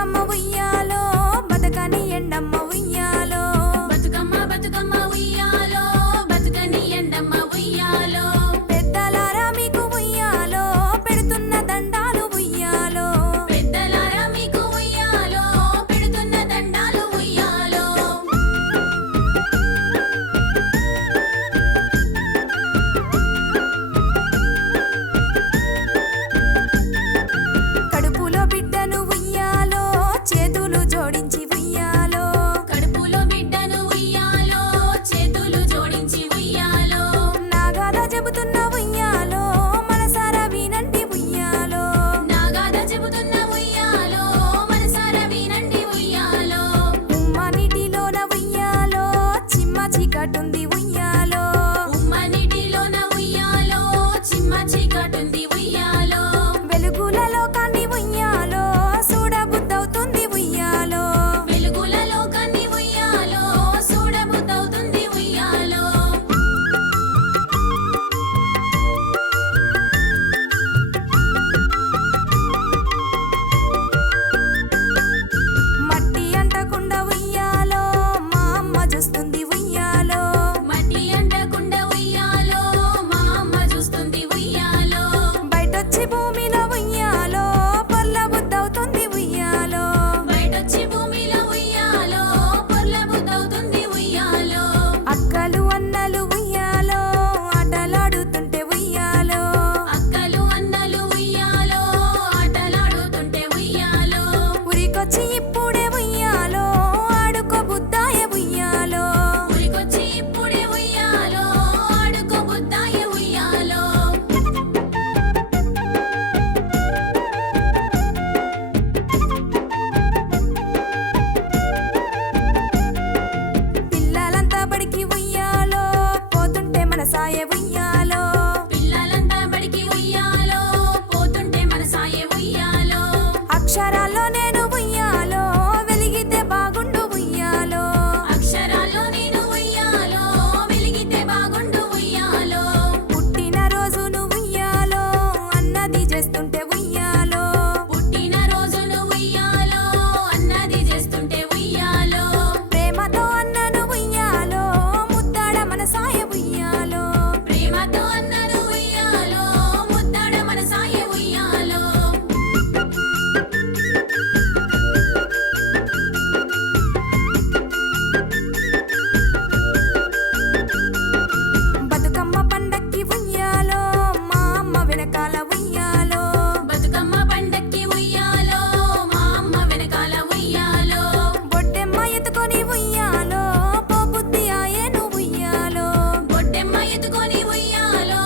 బతుకమ్మ ఉయ్యాలో బతకని ఎండమ్మ ఉయ్యాలో బతుకమ్మ బతుకమ్మ ఉయ్యాలో బతుకని ఎండమ్మ ఉయ్యాలో పెద్దలారా మీకు ఉయ్యాలో పెడుతున్న దండాలు ఉయ్యాలో పెద్దలారా మీకు ఉయ్యాలో పెడుతున్న దండాలు ఉయ్యాలో కడుపులో బిడ్డను ఉయ్యాలో చేతులు జోడించి ఉయ్యాలో కడుపులో బిడ్డను ఉయ్యాలో చేతులు జోడించి ఉయ్యాలో నాగాద చెబుతున్న ఉయ్యాలో మనసారా వినండి ఉయ్యాలో నాగాద చెబుతున్న ఉయ్యాలో మనసారా వినండి ఉయ్యాలో ఉమ్మ నీటిలోన ఉయ్యాలో చిమ్మ చీకటుంది ఉయ్యాలో ఉమ్మ నీటిలోన ఉయ్యాలో చిమ్మ చీకటుంది ఉయ్యాలో వెలుగుల లోకాన్ని ఉయ్యాలో చూడబుద్దవుతుంది ఉయ్యాలో వెలుగుల లోకాన్ని ఉయ్యాలో చూడబుద్దవుతుంది ఉయ్యాలో మట్టి అంటకుండా ఉయ్యాలో మా అమ్మ చూస్తుంది ఉయ్యాలో మట్టి అంటకుండా ఉయ్యాలో మా అమ్మ చూస్తుంది ఉయ్యాలో బయటొచ్చి భూమిలో ఉయ్యాలో పొర్ల బుద్దవుతుంది ఉయ్యాలో బయటొచ్చి భూమిలో ఉయ్యాలో పొర్ల బుద్దవుతుంది ఉయ్యాలో అక్కలు అన్నలు ఉయ్యాలో ఆటలాడుతుంటే ఉయ్యాలో అక్కలు అన్నలు ఉయ్యాలో ఆటలాడుతుంటే ఉయ్యాలో ఉరికొచ్చి ఇప్పుడే ఉయ్యాలో ఆడుకో బుద్దాయ ఉయ్యాలో ఊరికొచ్చి ఇప్పుడే ఉయ్యాలో ఆడుకో బుద్దాయ ఉయ్యాలో పిల్లలంతా బడికి ఉయ్యాలో పోతుంటే మనసాయ ఉయ్యాలో పిల్లలంతా బడికి ఉయ్యాలో పోతుంటే మనసాయే ఉయ్యాలో అక్షరాల్లో నేను ఉయ్యాలో వెలిగితే బాగుండు ఉయ్యాలో అక్షరాల్లో నేను ఉయ్యాలో వెలిగితే బాగుండు ఉయ్యాలో పుట్టిన రోజును ఉయ్యాలో అన్నది చేస్తుంటే ఉయ్యాలో పుట్టిన రోజును ఉయ్యాలో అన్నది చేస్తుంటే ఉయ్యాలో ప్రేమతో అన్నను ఉయ్యాలో ముద్దాడ మనసాయ ఉయ్యాలో ప్రేమతో అన్నను ఉయ్యాలో ముద్దాడ మనసాయే ఉయ్యాలో బతుకమ్మ పండక్కి ఉయ్యాలో మా అమ్మ వెనకాల ఉయ్యాలో బతుకమ్మ పండక్కి ఉయ్యాలో మా అమ్మ వెనకాల ఉయ్యాలో బొడ్డెమ్మ ఎత్తుకొని ఉయ్యాలో పోబుద్ది ఆయను ఉయ్యాలో బొడ్డెమ్మ ఎత్తుకొని ఉయ్యాలో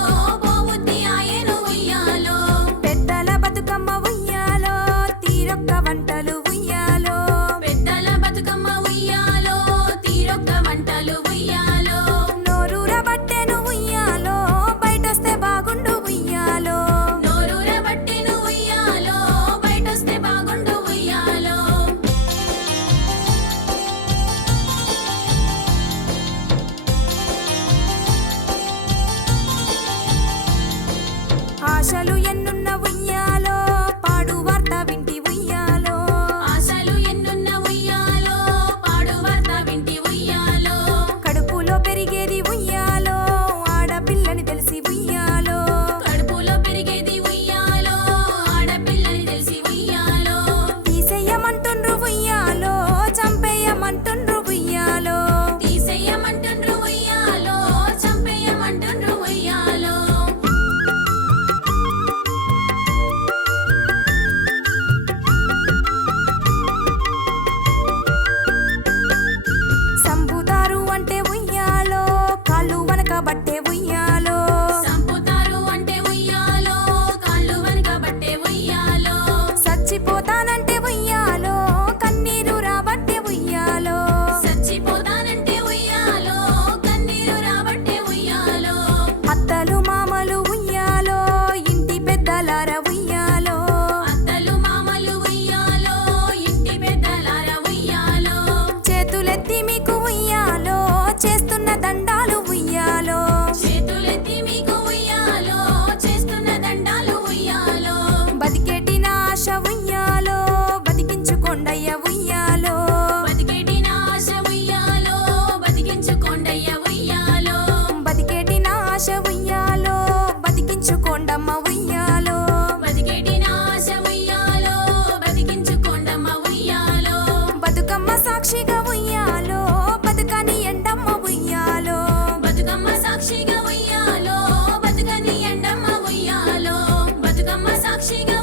పోబుద్ది ఆయను ఉయ్యాలో పెద్దల బతుకమ్మ ఉయ్యాలో తీరొక్క వంటలు ఉయ్యాలో పెద్దల బతుకమ్మ ఉయ్యాలో తీరొక్క వంటలు ఉయ్యాలో నోరూర బట్టెను ఉయ్యాలో బయటొస్తే బాగుండు ఉయ్యాలో నోరూర బట్టెను ఉయ్యాలో బయటొస్తే బాగుండు ఉయ్యాలో ఆశలు ఎన్నున్న ఉయ్యాలో పాడు వార్త వింటి ఉయ్యాలో ఆశలు ఎన్నున్న ఉయ్యాలో పాడు వార్త వింటి ఉయ్యాలో కడుపులో పెరిగేది ఉయ్యాలో ఆడపిల్లని తెలిసి ఉయ్యాలో కడుపులో పెరిగేది ఉయ్యాలో ఆడపిల్లని తెలిసి ఉయ్యాలో తీసేయమంటుండ్రు ఉయ్యాలో చంపేయమంటుండ్రు ఉయ్యాలో తీసేయమంటుండ్రు ఉయ్యాలో చంపేయమంటుండ్రు ఉయ్యాలో సంపుతారు అంటే ఉయ్యాలో కాళ్ళు వనకబట్టే ఉయ్యాలో సంపుతారు అంటే ఉయ్యాలో కాళ్ళు వెనకబట్టే ఉయ్యాలో చచ్చిపోతానంటే ఉయ్యాలో కన్నీరు రాబట్టే ఉయ్యాలో చచ్చిపోతానంటే ఉయ్యాలో కన్నీరు రాబట్టే ఉయ్యాలో అత్తలు మామలు ఉయ్యాలో ఇంటి పెద్దలార ఉయ్యాలో అత్తలు మామలు ఉయ్యాలో ఇంటి పెద్దలార ఉయ్యాలో చేతులెత్తి మీకు ఉయ్యాలో చేస్తున్న దండాలు ఉయ్యాలో చేతులెత్తి ఉయ్యాలో బతికేటి నాశ ఉయ్యాలో బతికించుకోండయ్య ఉయ్యాలో బతికేటి నాశ ఉయ్యాలో బతికించుకోండమ్మ ఉయ్యాలో బతికేటి నాశ ఉయ్యాలో బతికించుకోండమ్మ ఉయ్యాలో బతుకమ్మ సాక్షిగా ఉయ్యాలో బతుకని ఎండమ్మ ఉయ్యాలో బతుకమ్మ సాక్షిగా ఉయ్యాలో బతుకని ఎండమ్మ ఉయ్యాలో బతుకమ్మ సాక్షిగా